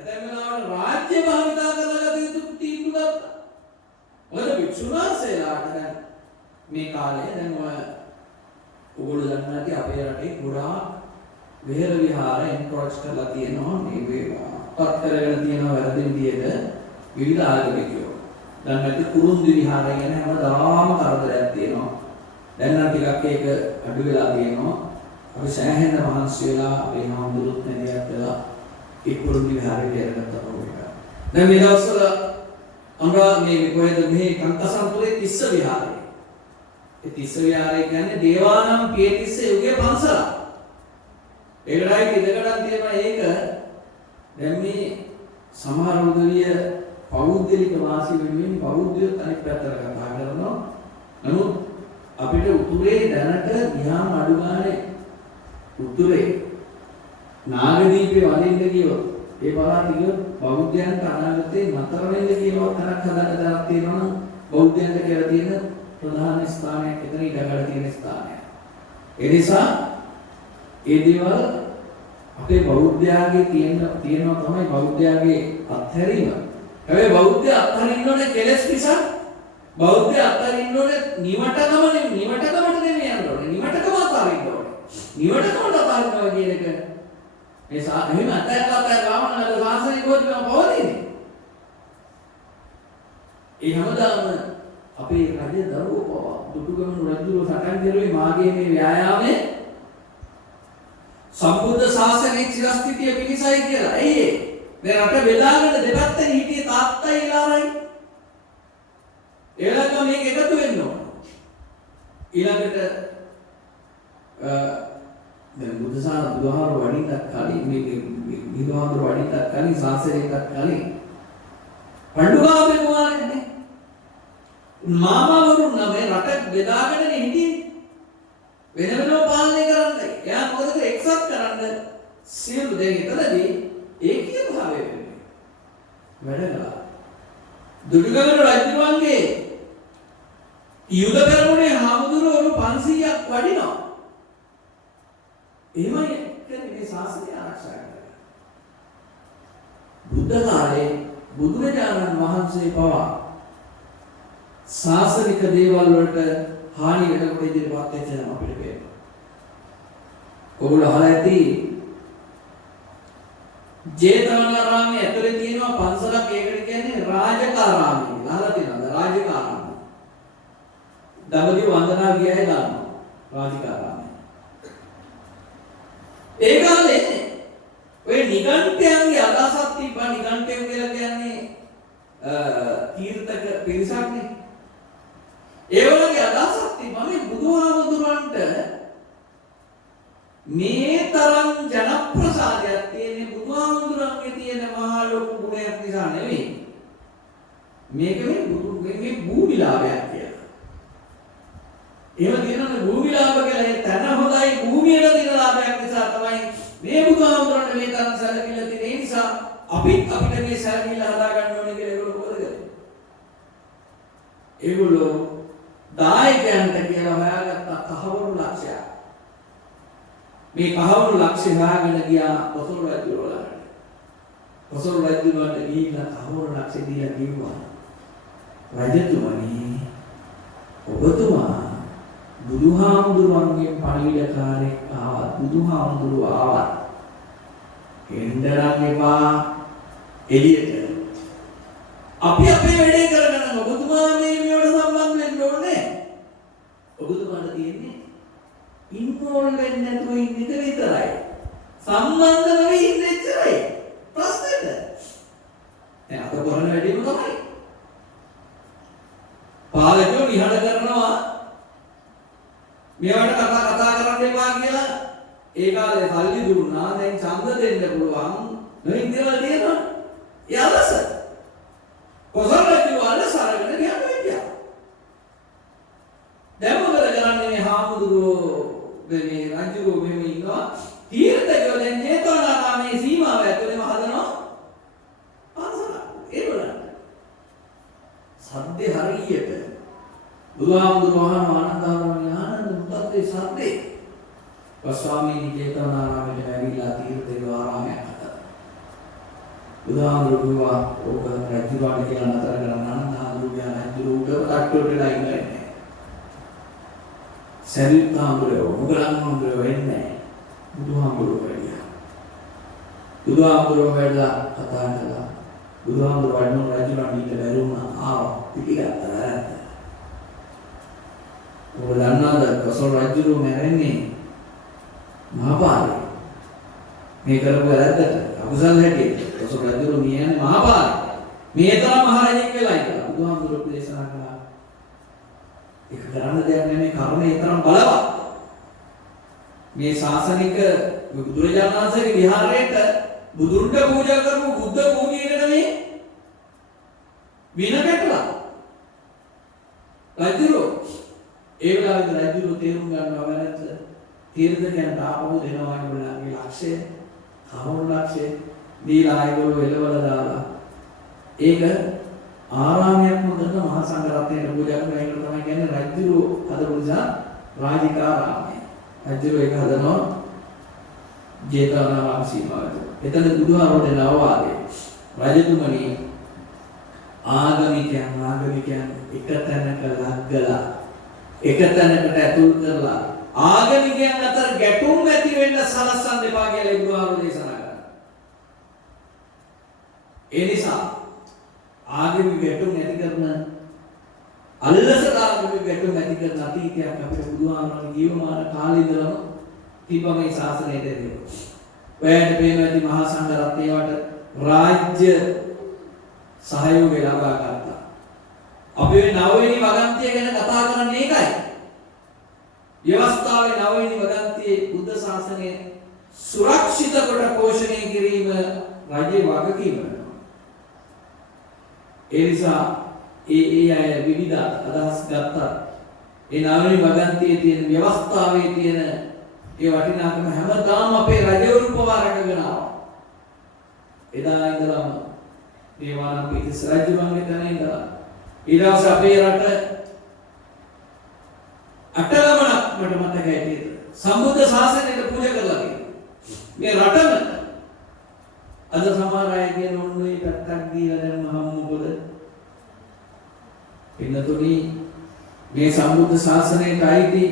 ඇතැම් වෙලාවට රාජ්‍ය භාවිතා කරලා ගත යුතු තීන්දුව ගත්තා. මොකද වික්ෂුනාසේලාට දැන් මේ කාලේ දැන් ඔයගොල්ලෝ දන්නා නැති අපේ රටේ ගොඩාක් විහෙර විහාර එන්කරේජ් කරලා තියෙනවා මේ පත් කරගෙන තියෙනවා වැරදි විදියට විවිධ ආගමිකයෝ. දැන් නැති කුරුන්දි විහාරය ගැන හැමදාම කරදරයක් තියෙනවා. දැන් නම් ටිකක් ඒක අඩු වෙලා තියෙනවා. අපි සෑහෙන මහන්සි වෙලා අපේ හාමුදුරුවොත් නැදියක් වෙලා ඒ කුරුන්දි විහාරයට යනකට තමයි. දැන් මේ දවස්වල අංගා මේ කොහෙද මේ කංකසන්තුලේ තිස්ස විහාරය. ඒ තිස්ස විහාරය කියන්නේ දේවානම් පියතිස්ස යුගයේ පන්සල. ඒකටයි ඉඳගඩන් තියෙනවා ඒක. දැන් මේ සමහර උදවිය පෞද්ගලික වාසි වෙනුවෙන් බෞද්ධයෝ අනිත් පැත්තට කතා කරනවා. නමුත් අපිට උතුරේ දැනට ගියාම අඩු ගානේ උතුරේ නාගදීපේ වදින්න ගියොත් ඒ පළාත ගියොත් බෞද්ධයන්ට අනාගතේ නතර වෙන්න කියලා තරක් හදන්න දාලා තියෙනවා නම් බෞද්ධයන්ට කියලා තියෙන ප්‍රධාන ස්ථානයක් එතන ඉඩකඩ තියෙන ස්ථානයක්. ඒ නිසා ඒ දේවල් අපේ බෞද්ධයාගේ තියෙනවා තමයි බෞද්ධයාගේ අත්හැරීම. හැබැයි බෞද්ධය අත්හරින්න ඕනේ කෙලස් නිසා. බෞද්ධය අත්හරින්න ඕනේ නිවටකම නෙමෙයි යන්න ඕනේ. නිවටකම අත්හරින්න ඕනේ. නිවටකම අත්හරිනවා කියන එක මේ එහෙම අත්හැරලා ගාමනල සාසනික ගෝධිකම පවතින්නේ. ඒ හැමදාම අපේ රජ දරුවෝ පවා දුටුගැමුණු රජුව සටන් කරුවේ මාගේ මේ ව්‍යායාමයේ සම්බුද්ධ ශාසනයේ චිරස්ථිතිය පිණිසයි කියලා. ඇයි ඒ? මේ රට බෙදාගෙන දෙපැත්තෙන් හිටියේ තාත්තයි ඊළාරයි. ඒලක මේක එකතු වෙන්න ඕන. ඊළඟට දැන් බුදුහාර වඩින්නත් කලින් මේක බුදුහාර වඩින්නත් කලින් ශාසනයකට කලින් පඬුගාමේ කුමාරනේ මාමවරු නමේ රට බෙදාගෙන හිටියේ. වෙන වෙනම පාලනය කරන්නයි. එයා මොකද එක්සත් කරන්න සියලු දෙයක් එතනදී ඒකීය භාවය වෙන්නේ. වැඩ කළා. දුටුගැමුණු රජුන්ගේ යුද පෙරමුණේ හාමුදුරුවෝ 500ක් වඩිනවා. එහෙමයි කියන්නේ මේ ශාසනය ආරක්ෂා කරගන්න. බුද්ධ කාලේ බුදුරජාණන් වහන්සේ පවා ශාසනික දේවල් වලට හානි වෙනකොට ඉදිරියපත් වෙච්ච නම් අපිට පේනවා. ඔයගොල්ලෝ අහලා ඇති ජේතවනාරාමයේ ඇතුලේ තියෙනවා පන්සලක්. ඒකට කියන්නේ රාජකාරාමය කියලා. අහලා තියෙනවද? රාජකාරාමය. දඹදිව වන්දනා ගියයි දානවා රාජකාරාමය. ඒ කාලේ ඔය නිගණ්ඨයන්ගේ අදහසක් තිබ්බා. නිගණ්ඨයන් කියලා කියන්නේ තීර්ථක පිරිසක්නේ. ඒ වගේ අදහසක් තිබ්බා මේ බුදුහාමුදුරන්ට මේ තරම් ජනප්‍රසාදයක් තියෙන බුදුහාමුදුරන්ගේ තියෙන මහා ලොකු ගුණයක් නිසා නෙවෙයි. මේක මේ භූමිලාභයක් කියලා. එහෙම කියනවනේ භූමිලාභ කියලා. ඒ තන හොඳයි භූමියට තියෙන ලාභයක් නිසා තමයි මේ බුදුහාමුදුරන්ට මේ තරම් සැලකිල්ල තියෙන. ඒ නිසා අපිට මේ සැලකිල්ල හදා ගන්න ඕනේ කියලා ඒගොල්ලෝ මොකද කරන්නේ? ඒගොල්ලෝ දායකයන්ට කියලා හොයාගත්ත කහවණු ලක්ෂයක්. මේ කහවණු ලක්ෂය හොයාගෙන ගියා කොසල් රජුව ළඟට. කොසල් රජුන්ට ගිහිල්ලා කහවණු ලක්ෂය දීලා කිව්වා රජතුමනි ඔබතුමා බුදුහාමුදුරුවන්ගේ පණිවිඩකාරයෙක් ආවත් බුදුහාමුදුරුව ආවත් එන්නරන් එපා එළියට. අපි අපේ වැඩේ කරගන්න ඔබතුමා මේවට සම්බන්ධ වෙන්න ඕනේ. ඔබතුමාට තියෙන්නේ ඉන්වෝල්ව් වෙන්න නැතුව ඉන්න එක විතරයි. සම්බන්ධ නොවී ඉන්න එච්චරයි. ප්‍රශ්නෙට. දැන් අත කරන වැඩේම තමයි. පාලකයෝ නිහඬ කරනවා මේවට කතා කරන්න එපා කියලා. ඒ කාලේ සල්ලි දුන්නා. දැන් ඡන්ද දෙන්න පුළුවන්. නොයින් දේවල් තියෙනවා. ඒ අලස. කොසල් රජු අලස අරගෙන ගියා වෙයියා. දැන් මොකද කරන්නේ මේ හාමුදුරුවෝ මේ රජුගේ මෙහෙම ඉන්නවා. තීර්ථකයෝ දැන් ජේතවනාරාමේ සීමාව ඇතුළේම හදනවා පන්සල. ඒ බලන්න. සද්දේ හරියට බුදුහාමුදුරුවෝ ආනන්දවරුන් ආනන්ද මොකක්ද ඒ සද්දේ? ස්වාමීන් ජේතවනාරාමයට ඇවිල්ලා තීර්ථකයෝ ආරාමයක් හදලා. බුදුහාමුදුරුවෝ ඕක රජුගාණ කියලා නතර කරන්න ආනන්දහාමුදුරුවෝ රජුරුවෝ තට්ටුවට ලයින් කරන්නේ. සරියුත් හාමුදුරුවෝ මුගලන් හාමුදුරුවෝ එන්නේ බුදුහාමුදුරුවෝ වැඩියා. බුදුහාමුදුරුවෝ වැඩලා කතා කළා. බුදුහාමුදුරුවෝ වඩන රජුගාණ ඊට බැරුණා ආවා පිටිගත්තා. ඔබ දන්නවද කොසල් රජුරුවෝ මැරෙන්නේ මහපාරේ. මේ කරපු වැරද්දට අකුසල් හැටියට කොසල් රජුරුවෝ මියන්නේ මහපාරේ. මේ තරම් මහරජෙක් වෙලා ඉඳලා බුදුහාමුදුරුවෝ දේශනා කළා. ඒක කරන්න දෙයක් නෙමෙයි කර්මයේ තරම් බලවත්. මේ ශාසනික බුදුරජාණන් වහන්සේගේ විහාරයට බුදුන්ට පූජා කරපු බුද්ධ භූමියකට නෙමෙයි වින කැටලා. රජුරුවෝ ඒ වෙලාවේ රජුරුවෝ තේරුම් ගන්නවා වැරද්ද. තීර්ථකයන්ට ආපහු දෙනවා ඒගොල්ලන්ගේ ලක්ෂ්‍යය. කවුරු ලක්ෂ්‍යය? දීලා ඒගොල්ලෝ එළවල දාලා. ඒක ආරාමයක්ම කරන මහා සංඝරත්නයට පූජා කරන එක තමයි කියන්නේ රජුරුවෝ හදපු නිසා රාජිකාරාමය. රජුරුවෝ ඒක හදනවා ජේතවනාරාම සීමාවට. එතන බුදුහාමුදුරුවෝ දෙන අවවාදය. රජතුමනි ආගමිකයන් එක තැනක ලග්ගලා එක තැනකට ඇතුල් කරලා ආගමිකයන් අතර ගැටුම් ඇති වෙන්න සලස්සන්න එපා කියලා බුදුහාමුදුරුවෝ දේශනා කරා. ඒ නිසා ආගමික ගැටුම් ඇති කරන අල්ලසකාරක ගැටුම් ඇති කරන අතීතයක් අපිට බුදුහාමුදුරුවෝ ජීවමාන කාලේ ඉඳලම තිබ්බ මේ ශාසනයේ දෙන්නේ. ඔයාලට පේනවා ඇති මහා සංඝරත්නයට රාජ්‍ය සහයෝගය ලබා ගත්තා. අපි මේ නවවෙනි වගන්තිය ගැන කතා කරන්නේ ඒකයි. ව්‍යවස්ථාවේ නවවෙනි වගන්තියේ බුද්ධ ශාසනය සුරක්ෂිත කොට පෝෂණය කිරීම රජයේ වගකීම වෙනවා. ඒ නිසා ඒ අය විවිධ අදහස් ගත්තා. ඒ නවවෙනි වගන්තියේ තියෙන ව්‍යවස්ථාවේ තියෙන ඒ වටිනාකම හැමදාම අපේ රජවරු පවා රැකගෙන ආවා. එදා ඉඳලම දේවානම් පිටිස් රජුගේ තැන ඉඳලා ඊළඟට අපේ රට අටලමනක් මට මතකයි නේද? සම්බුද්ධ ශාසනයට පූජා කරලා තියෙනවා. මේ රටම අද සමහර අය කියන ඔන්නේ පැත්තක් දීලා දැන් මහම් මොකද? පින්නතුනි මේ සම්බුද්ධ ශාසනයට අයිති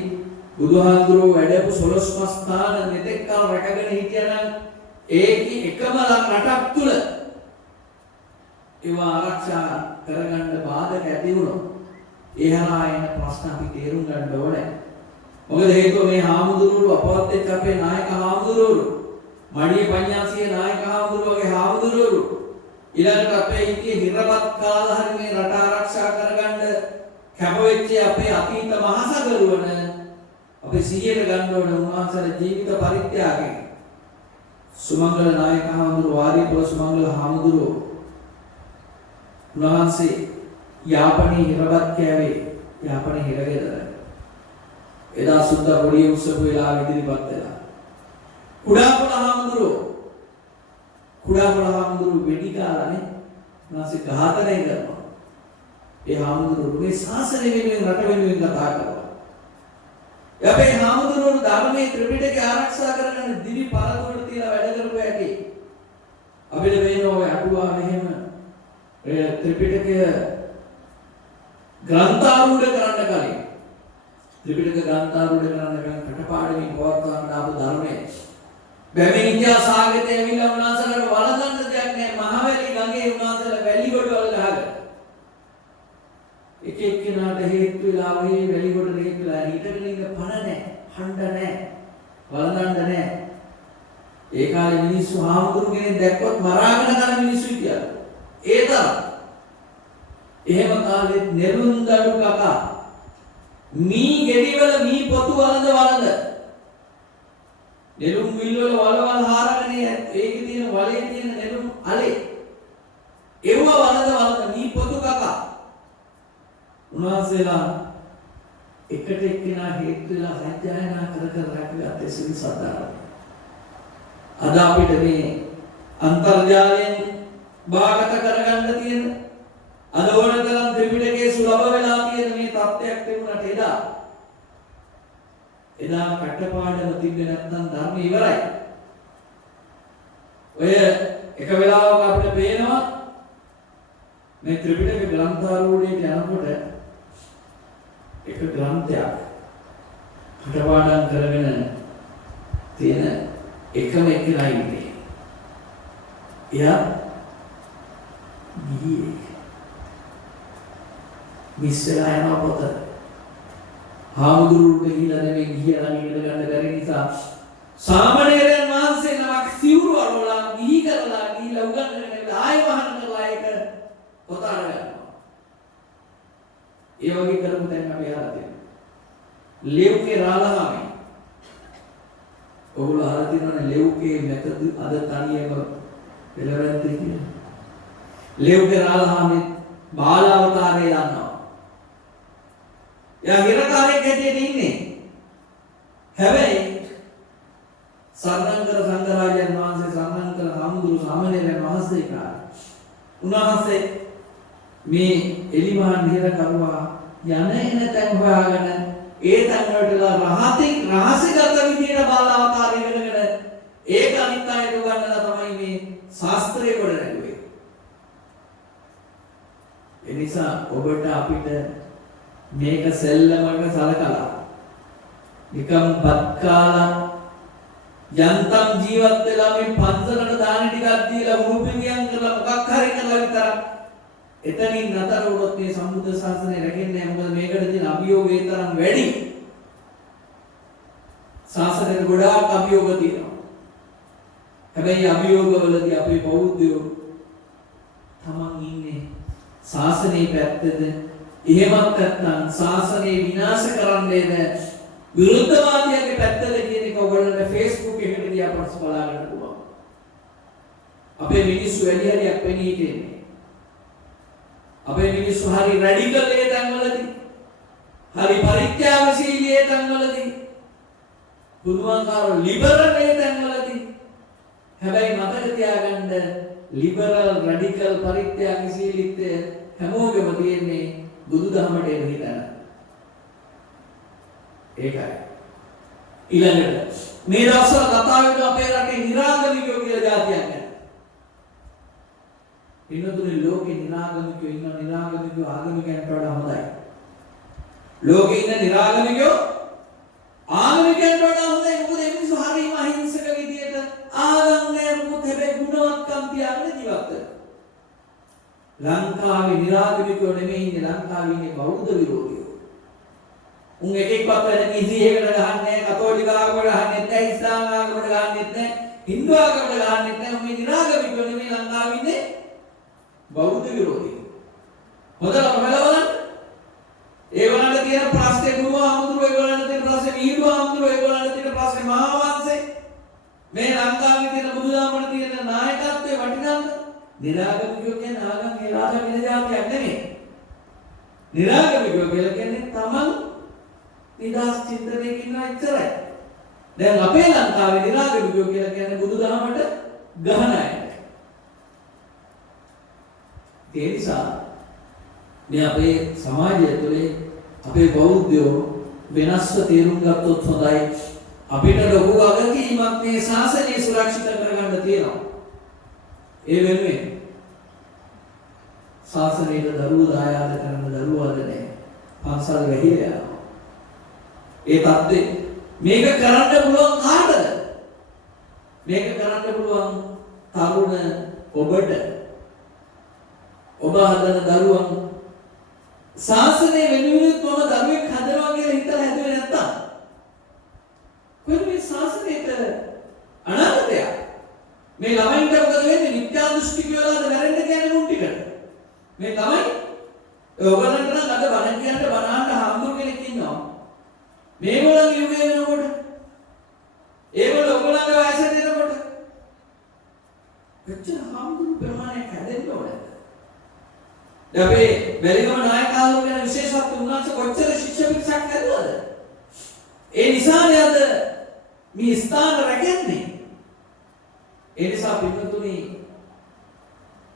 බුදුහාමුදුරුවෝ වැඩපු 12 ස්ථාන මෙතෙක් කල් රැකගෙන හිටියනම් ඒකි එකම රටක් තුල ඒවා ආරක්ෂා කරගන්න බාධක ඇති වුණොත් ඒ හරහා එන ප්‍රශ්න අපි තේරුම් ගන්න ඕනේ. මොකද හේතුව මේ හාමුදුරුවෝ අපවත් එක්ක අපේ නායක හාමුදුරුවෝ මඩිය පඤ්ඤාසිය නායක හාමුදුරුවෝගේ හාමුදුරුවෝ ඊළඟට අපේ ඉතියේ හිරපත් කාලා හරි මේ රට ආරක්ෂා කරගන්න කැපවෙච්ච අපේ අතීත මහසගරුවන අපි සිහියට ගන්න ඕනේ උන්වහන්සේගේ ජීවිත පරිත්‍යාගයෙන්. සුමංගල නායක හාමුදුරුවෝ වාදීපුර සුමංගල හාමුදුරුවෝ උන්වහන්සේ යාපනයේ හිරපත් කෑවේ යාපනයේ හිරගෙදර. එදා සුද්දා පොඩි උත්සව වෙලා ඉදිරිපත් වෙලා. කුඩාපොළ හාමුදුරුවෝ වෙඩි කාලානේ උන්වහන්සේ ඝාතනය කරනවා. ඒ හාමුදුරුවෝ මේ ශාසනය වෙනුවෙන් රට වෙනුවෙන් කතා කරනවා. අපේ හාමුදුරුවෝ ධර්මයේ ත්‍රිපිටකය ආරක්ෂා කරගන්න දිවි පරදුවට තියලා වැඩ කරපු ඇටි. අපිට වෙනවා ඔය අටුවා මෙහෙම ත්‍රිපිටකය ග්‍රන්ථාරූඪ කරන්න කලින් ත්‍රිපිටක ග්‍රන්ථාරූඪ කරන්න කලින් කටපාඩමින් පවත්වන්න ආපු ධර්මයේ බැමි ඉතිහාස සාගතේ ඇවිල්ලා උන්වහන්සේලාට වළඳන්න දෙයක් නැහැ. මහවැලි ගඟේ උන්වහන්සේලා වැලි ගොඩවල් ගහගෙන එක එක්කෙනාට හේතු වෙලා වගේ වැලි ගොඩ හේතු වෙලා හිටගෙන ඉන්න පණ නැහැ, හඬ නැහැ, වළඳන්න නැහැ. ඒ කාලේ මිනිස්සු හාමුදුරු කෙනෙක් දැක්කොත් මරාගෙන යන මිනිස්සු හිටියා. ඒ තරම් එහෙම කාලෙත් නෙළුම් දඩු කකා මී ගෙඩිවල මී පොතු වළඳ නෙළුම් විල් වල වලවල් හාරගෙන ඒකේ තියෙන වලේ තියෙන නෙළුම් අලේ ඒව වළඳ මී පොතු කකා උන්වහන්සේලා එකට එක්කිනා හේතු වෙලා සත්‍යයනා කර රැකගත්තේ සිල් සදාරය. අද අපිට මේ අන්තර්ජාලයෙන් භාගත කරගන්න තියෙන අද ඕනතරම් ත්‍රිපිටකයේ සුලභ වෙලා තියෙන මේ තත්ත්වයක් තිබුණාට එදා කටපාඩම තිබ්බේ නැත්නම් ධර්ම ඉවරයි. ඔය එක වෙලාවක අපිට පේනවා මේ ත්‍රිපිටක ග්‍රන්ථාරූಢයට යනකොට එක ග්‍රන්ථයක් කටපාඩම් කරගෙන තියෙන එකම එක්කෙනා ඉන්නේ. එයා ගියේ මිස් වෙලා යනවා පොත. හාමුදුරුවෝ ගිහිලා නෙමෙයි ගිහිලා ඉගෙන ගන්න බැරි නිසා සාමණේරයන් වහන්සේ නමක් සිවුරු අරවලා ගිහි කරලා ගිහිලා උගන්වගෙන ආයෙ වහන කරලා ඒක පොත අරගන්නවා. ඒ වගේ කරමු දැන් අපි අහලා තියෙනවා. ලෙව්කේ රාලහාමි. ඔගොල්ලෝ අහලා තියෙනවනේ ලෙව්කේ මෙතද අද තනියම පෙළවැත්තේ කියලා. ලෙව්කේ රාලහාමි බාල අවතාරයේ යනවා. එයා හිරකාරයෙක් හැටියට ඉන්නේ. හැබැයි සර්ණංකර සංඝරාජයන් වහන්සේ සර්ණංකර හාමුදුරු සාමණේරයන් වහන්සේ කාට උන්වහන්සේ මේ එලිමහන් හිරකරුවා යන එන තැන් හොයාගෙන ඒ තැන් වලට රහසිගත විදියට බාල අවතාරය වෙනගෙන ඒක අනිත් අයට උගන්වලා තමයි මේ ශාස්ත්‍රය කොට නැගුවේ. ඒ නිසා ඔබට අපිට මේක සෙල්ලමක සලකලා නිකම් බත්කාලා යන්තම් ජීවත් වෙලා මේ පන්සලට දාන ටිකක් දීලා උරුපිරියම් කරලා මොකක් හරි කරලා විතර එතනින් නතර වුණොත් මේ සම්බුද්ධ ශාසනය රැකෙන්නේ නැහැ. මොකද මේකට තියෙන අභියෝගය තරම් වැඩි. ශාසනයට ගොඩාක් අභියෝග තියෙනවා. හැබැයි අභියෝගවලදී අපේ බෞද්ධයෝ තමන් ඉන්නේ ශාසනයේ පැත්තද එහෙමත් නැත්නම් ශාසනය විනාශ කරන්නේද විරුද්ධවාදියාගේ පැත්තද කියන එක ඔයගොල්ලන්ට Facebook එකට ගියා පස්ස බලා ගන්න පුළුවන්. අපේ මිනිස්සු වැඩි හරියක් වෙන්නේ හිටින්නේ. අපේ මිනිස්සු හරි රැඩිකල් ඒ තැන්වලදී හරි පරිත්‍යාගශීලී ඒ තැන්වලදී පුදුමාකාර ලිබරල් ඒ තැන්වලදී හැබැයි මතක තියාගන්න ලිබරල් රැඩිකල් පරිත්‍යාගශීලීත්වය හැමෝගෙම තියෙන්නේ බුදුදහමට එන හිතන. ඒකයි. ඊළඟට මේ දවස්වල කතා වෙන අපේ රටේ නිරාගමිකයෝ කියලා જાතියක් නැහැ. ඉන්නතුනේ ලෝකේ නිරාගමිකයෝ ඉන්න නිරාගමිකයෝ ආගමිකයන්ට වඩා හොඳයි. ලෝකේ ඉන්න නිරාගමිකයෝ ආගමිකයන්ට වඩා හොඳයි. මොකද ඒ මිනිස්සු හරිම අහිංසක විදියට ආගම් නැහැ මොකද හැබැයි ගුණවත්කම් තියාගෙන ජීවත් වෙනවා. ලංකාවේ නිරාගමිකයෝ නෙමෙයි ඉන්නේ ලංකාවේ ඉන්නේ බෞද්ධ විරෝධියෝ. උන් එකෙක්වත් වෙන කිසියකට ගහන්නේ නැහැ කතෝලික ආගමකට ගහන්නේ නැහැ ඉස්ලාම් ආගමකට ගහන්නේ නැහැ හින්දු ආගමකට ගහන්නේ නැහැ මේ නිරාගමිකයෝ නෙමෙයි ලංකාවේ ඉන්නේ බෞද්ධ විරෝධියෝ. හොඳට බලන්න. ඒගොල්ලන්ට තියෙන ප්‍රශ්නේ ගුරුහාමුදුරුවෝ ඒගොල්ලන්ට තියෙන ප්‍රශ්නේ විහිළුහාමුදුරුවෝ ඒගොල්ලන්ට තියෙන ප්‍රශ්නේ මහාවංශේ මේ ලංකාවේ තියෙන බුදුදහමේ තියෙන නායකත්වයේ වටිනාකම නිරාගමිකයෝ කියන්නේ ආගම් හේලාට වෙන જાතියක් නෙමෙයි. නිරාගමිකයෝ කියලා කියන්නේ තමන් නිදහස් චින්තනයකින් ඉන්නා ඉතරයි. දැන් අපේ ලංකාවේ නිරාගමිකයෝ කියලා කියන්නේ බුදුදහමට ගහන අය. ඒ නිසා මේ අපේ සමාජය තුළේ අපේ බෞද්ධයෝ වෙනස්ව තේරුම් ගත්තොත් හොඳයි. අපිට ලොකු වගකීමක් මේ ශාසනය සුරක්ෂිත කරගන්න තියෙනවා. ඒ වෙනුවෙන් ශාසනයට දරුවෝ දායාද කරන දරුවෝද නැහැ. පන්සල් වැහිලා යනවා. ඒ தත්ත්වේ මේක කරන්න පුළුවන් කාටද? මේක කරන්න පුළුවන් තරුණ ඔබට. ඔබ හදන දරුවන් ශාසනය වෙනුවෙන් මම දරුවෙක් හදනවා කියලා හිතලා හැදුවේ නැත්තම් කොහොමද මේ ශාසනයට අනාගතයක්? මේ ළමයින්ට මොකද වෙන්නේ? මිත්‍යා දෘෂ්ටිකයලාද වැරෙන්න කියන්නේ මුන් ටිකට. මේ ළමයි ඔයගොල්ලන්ට නම් අද බණ කියන්න බණාන්න හාමුදුර කෙනෙක් ඉන්නවා. මේගොල්ලන් යුගය වෙනකොට ඒගොල්ලෝ ඔයගොල්ලන්ගේ වයසට එනකොට කොච්චර හාමුදුරු ප්‍රමාණයක් හැදෙන්න ඕනද? දැන් අපි බැරිගම නායකයන්ගේ ගැන විශේෂත්ව උන්වහන්සේ කොච්චර ශිෂ්‍ය පිරිසක් හැදුවද? ඒ නිසානේ අද මේ ස්ථාන රැකෙන්නේ. ඒ නිසා පිටුතුනි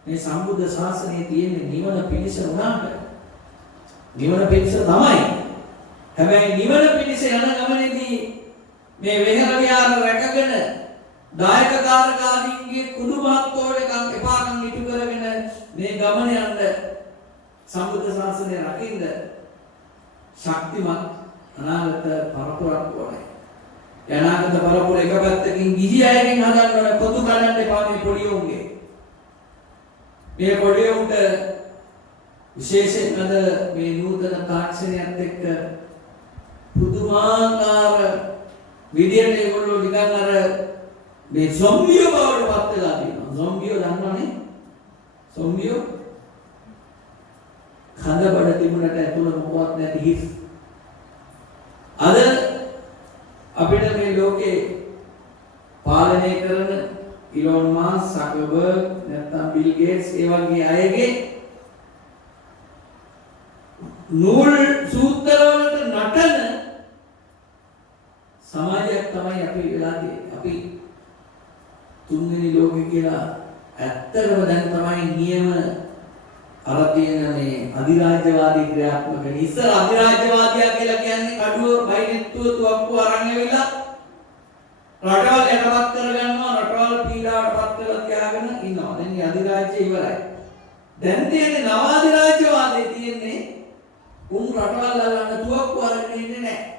මේ සම්බුද්ධ ශාසනයේ තියෙන නිවන පිණිස උනාට නිවන පිණිස තමයි. හැබැයි නිවන පිණිස යන ගමනේදී මේ වෙහෙර විහාර රැකගෙන දායකකාරකාදීන්ගේ කුඩු මහත්වෝට මේ ගමන යන්න සම්බුද්ධ ශාසනය රකින්න ශක්තිමත් අනාගත පරපුරක් ඕනේ. අනාගත පරපුර එක පැත්තකින් ගිහි අයගෙන් හදන්න ඕනේ පොදු කඩන්න එපා මේ පොඩි උන්ගේ. මේ පොඩි උන්ට විශේෂයෙන්ම මේ නූතන තාක්ෂණයත් එක්ක පුදුමාකාර විදියට ඒගොල්ලෝ නිකන් අර මේ සොම්බියෝ බවට පත් වෙලා තියෙනවා. සොම්බියෝ දන්නවනේ? සොම්බියෝ කඳබඩ තිබුණට ඇතුළ මොකවත් නැති හිස්. අද අපිට මේ ලෝකේ පාලනය කරන ඉලෝන් මාස්ක්, සකර්බර්ග්, නැත්නම් බිල් ගේට්ස් ඒ වගේ අයගේ නූල් සූත්‍ර වලට නටන සමාජයක් තමයි අපි වෙලා තියෙන්නේ. අපි තුන්වෙනි ලෝකේ කියලා ඇත්තටම දැන් තමයි නියම අර තියෙන මේ අධිරාජ්‍යවාදී ක්‍රියාත්මක වෙන. ඉස්සර අධිරාජ්‍යවාදියා කියලා කියන්නේ කඩුව බයිනෙත්තුව තුවක්කුව අරන් ඇවිල්ලා රටවල් යටපත් කරගන්නවා, රටවල් පීඩාවටපත් කරලා තියාගෙන ඉන්නවා. දැන් මේ අධිරාජ්‍ය ඉවරයි. දැන් තියෙන්නේ නව අධිරාජ්‍යවාදයේ තියෙන්නේ උන් රටවල් අල්ලන්න තුවක්කුව අරගෙන ඉන්නේ නැහැ.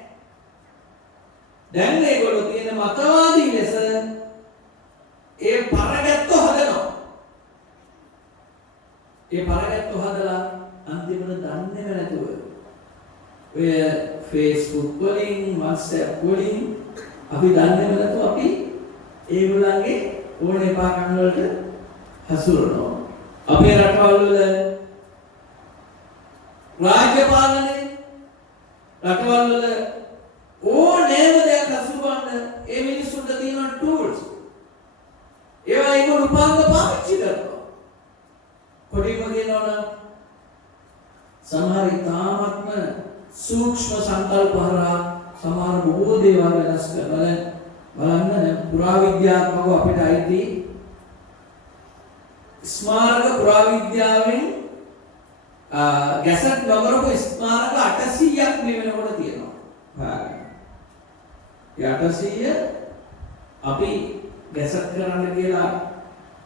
දැන් මේගොල්ලෝ තියෙන මතවාදී ලෙස ඒ පරගැත්තෝ හදනවා. ඒ පරගැත්තෝ හදලා අන්තිමට දන්නේම නැතුව ඔය Facebook වලින් WhatsApp වලින් අපි දන්නේම නැතුව අපි ඒගොල්ලන්ගේ ඕන එපාකම් වලට හසුරනවා. අපේ රටවල් වල රාජ්‍ය පාලනයේ රටවල් වල ඕනෑම දෙයක් හසුරවන්න ඒ මිනිස්සුන්ට තියෙන ටූල්ස් ඒවා ඒගොල්ලෝ උපාංග පාවිච්චි කරනවා. පොඩිම කියනවනම් සමහර ඉතාමත්ම සූක්ෂම සංකල්ප හරහා සමහර බොහෝ දේවල් වෙනස් කරනවා. බලන්න පුරාවිද්‍යාත්මකව අපිට අයිති ස්මාරක පුරාවිද්‍යාවෙන් ගැසට් නගරපු ස්මාරක 800ක් මේ වෙනකොට තියෙනවා. ඒ 800 අපි ගැසට් කරන්න කියලා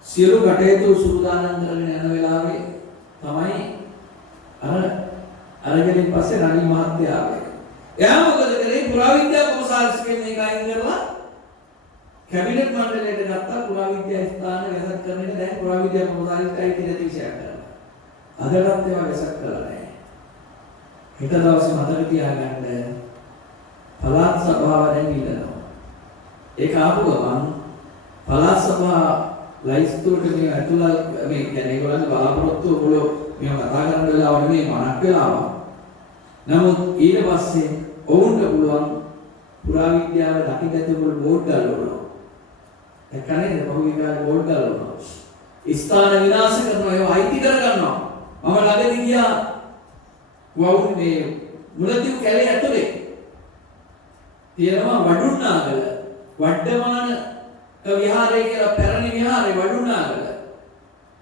සියලු කටයුතු සූදානම් කරගෙන යන වෙලාවේ තමයි අරගෙන පස්සේ රනිල් මහත්තයා ආවේ. එයා මොකද කළේ? පුරාවිද්‍යා කොමසාරිස් කියන එක අයින් කරලා කැබිනට් මණ්ඩලයට ගත්තා. පුරාවිද්‍යා ස්ථාන ගැසට් කරන එක දැන් පුරාවිද්‍යා කොමසාරිස්ට අයිති නැති විෂයක් කරලා. අදටත් ඒවා ගැසට් කරලා නැහැ. හෙට දවසේ මතක තියාගන්න පළාත් සභාව දැන් ඉල්ලනවා. ඒක ආපු ගමන් පළාත් සභා ලයිස්තුවට මේ ඇතුළත් මේ කියන්නේ ඒගොල්ලන්ගේ බලාපොරොත්තු ඔයගොල්ලෝ මේව කතා කරන වෙලාවට මේ මනක් වෙලාවක්. නමුත් ඊට පස්සේ ඔවුන්ට පුළුවන් පුරාවිද්‍යාව දකින්න ඇතුළු බෝඩ් ගලවනවා. එක්කනේ පහුගිය කාලේ බෝඩ් ගලවනවා. ස්ථාන විනාශ කරනවා, ඒවා අයිති කරගන්නවා. මම ළඟදී ගියා වවුන් මේ මුලතිව් කැලේ ඇතුලේ තියෙනවා වඩුන්නාගල වඩ්ඩමාන විහාරය කියලා පැරණි විහාරේ වඩුන්නාගල.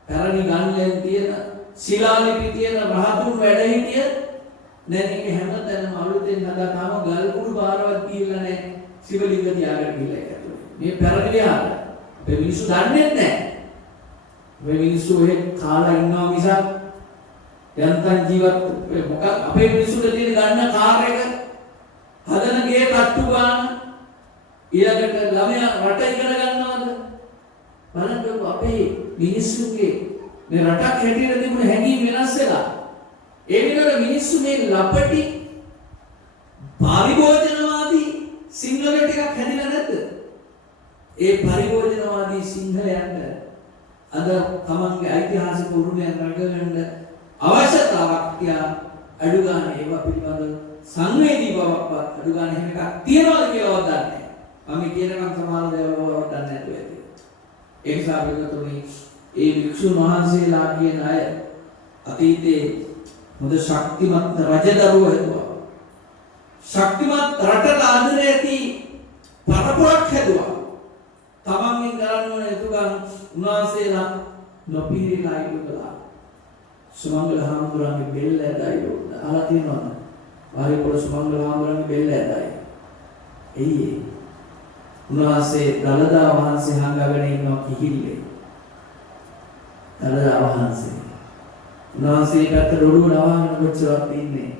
පැරණි ගම්ලෙන් තියෙන ශිලාලිපි තියෙන රහතුන් වැඩ හිටිය දැන් ඒක හැමතැනම අලුතෙන් හදා තාම ගල්කුඩු බාරවත් කියලා නැහැ. සිවලිංග තියාගෙන ගිහලා ඒක ඇතුලේ. මේ පැරණි විහාරය. මේ මිනිස්සු දන්නේ නැහැ. මේ මිනිස්සු එහෙ කාලා ඉන්නවා මිසක් යන්තම් ජීවත් මොකක් අපේ මිනිස්සුන්ට තියෙන ගන්න කාර් එක හදන ගේ තට්ටු ගන්න ඊළඟට ළමයා රට ඉගෙන ගන්නවද බලන්නකො අපේ මිනිස්සුන්ගේ මේ රටක් හැටියට තිබුණ හැඟීම් වෙනස් වෙලා ඒ වෙනකොට මිනිස්සු මේ ලපටි පරිභෝජනවාදී සිංහල ටිකක් හැදිලා නැද්ද? ඒ පරිභෝජනවාදී සිංහලයන්ට අද තමන්ගේ ඓතිහාසික උරුමයන් රැකගන්න අවශ්‍යතාවක් තියා අඩු ගන්න ඒවා පිළිබඳ සංවේදී බවක්වත් අඩු ගන්න එහෙම එකක් තියනවාද කියලාවත් දන්නේ නැහැ. මම කියනකම් සමහර දේවල් වලට දන්නේ නැතුව ඇති. ඒ නිසා පිළිතුරුනේ ඒ වික්ෂුන් වහන්සේලා කියන අය අතීතයේ මොද ශක්තිමත් රජදරුවෝ හැදුවා. ශක්තිමත් රටට ආදරය ඇති පරපුරක් හැදුවා. තමන්ගෙන් කරන්න ඕන යුතුකම් උන්වහන්සේලා නොපිරිලා ඉවරලා. සුමංගල හාමුදුරන්ගේ බෙල්ල ඇදයි උඩ. අහලා තියෙනවද? වාරිපොළ සුමංගල හාමුදුරන්ගේ බෙල්ල ඇදයි. එයි උන්වහන්සේ දලදා වහන්සේ හංගගෙන ඉන්නවා කිහිල්ලේ. දලදා වහන්සේ උන්වහන්සේ පැත්තට ඔළුව නවාගෙන කොච්චරක් ඉන්නේ.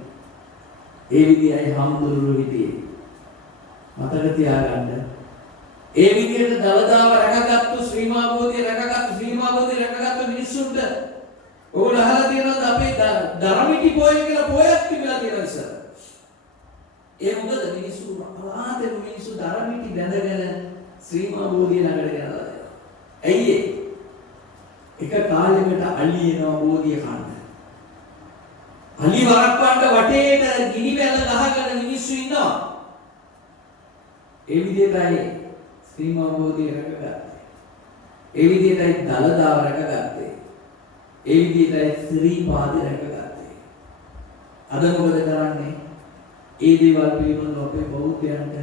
ඒ විදිහයි හාමුදුරුවෝ හිටියේ. මතක තියාගන්න. ඒ විදිහට දලදාව රැකගත්තු ශ්‍රී මහා බෝධිය රැකගත්තු මිනිස්සුන්ට ඕගොල්ලෝ අහලා තියෙනවද අපේ ධර්මිටි පොය කියලා පොයක් තිබිලා තියෙනවා ඉස්සර. ඒ මොකද මිනිස්සු අලාතේ මිනිස්සු ධර්මිටි බැඳගෙන ශ්‍රී මහා බෝධිය ළඟට ගෙනලා. ඇයි ඒ? එක කාලෙකට අලි එනවා බෝධිය කන්න. අලි වරක්වන්න වටේට ගිනි බැල ගහගෙන මිනිස්සු ඉන්නවා. ඒ විදිහටයි ශ්‍රී මහා බෝධිය රැකගත්තේ. ඒ විදිහටයි දලදාව රැකගත්තේ. ඒ විදිහටයි ශ්‍රී පාදේ රැකගත්තේ. අද මොකද කරන්නේ? ඒ දේවල් පිළිබඳව අපේ බෞද්ධයන්ට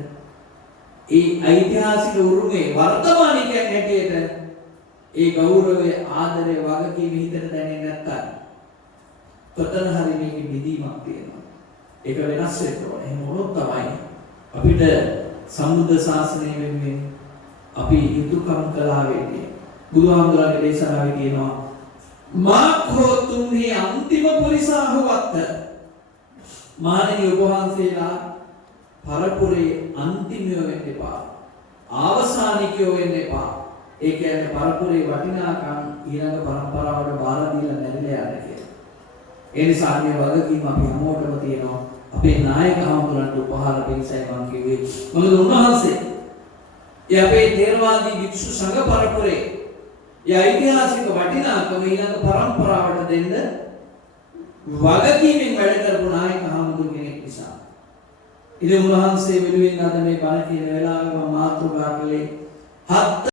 ඒ ඓතිහාසික උරුමේ වර්තමානිකයන් හැටියට ඒ ගෞරවය ආදරය වගකීම හිතට දැනෙන්නේ නැත්තම් කොතන හරි මේකේ නිදීමක් තියෙනවා. ඒක වෙනස් වෙන්න ඕනේ. එහෙම වුණොත් තමයි අපිට සම්බුද්ධ ශාසනය වෙනුවෙන් අපි යුතුයකම් කළා වෙන්නේ. බුදුහාමුදුරන්ගේ දේශනාවේ කියනවා මාඛෝ තුන්හි අන්තිම පුරිසාහුවත් මහණෙනි ඔබ වහන්සේලා පරපුරේ අන්තිමයෝ වෙන්න එපා. අවසානිකයෝ වෙන්න එපා. ඒ කියන්නේ පරපුරේ වටිනාකම් ඊළඟ පරම්පරාවට බාර දීලා නැරිලා යන්න කියලා. ඒ නිසා මේ වගකීම අපි හැමෝටම තියෙනවා. අපේ නායක හමුදුරන්ට උපහාර දෙන්නයි මම කිව්වේ. මොකද උන්වහන්සේ ඒ අපේ තේරවාදී වික්ෂු සංඝ පරපුරේ ඒ ඓතිහාසික වටිනාකම ඊළඟ පරම්පරාවට දෙන්න වගකීමෙන් වැඩ කරපු නායක හමුදුර කෙනෙක් නිසා. ඉතින් උන්වහන්සේ වෙනුවෙන් අද මේ බණ කියන වෙලාවේ මම මාතෘකා කළේ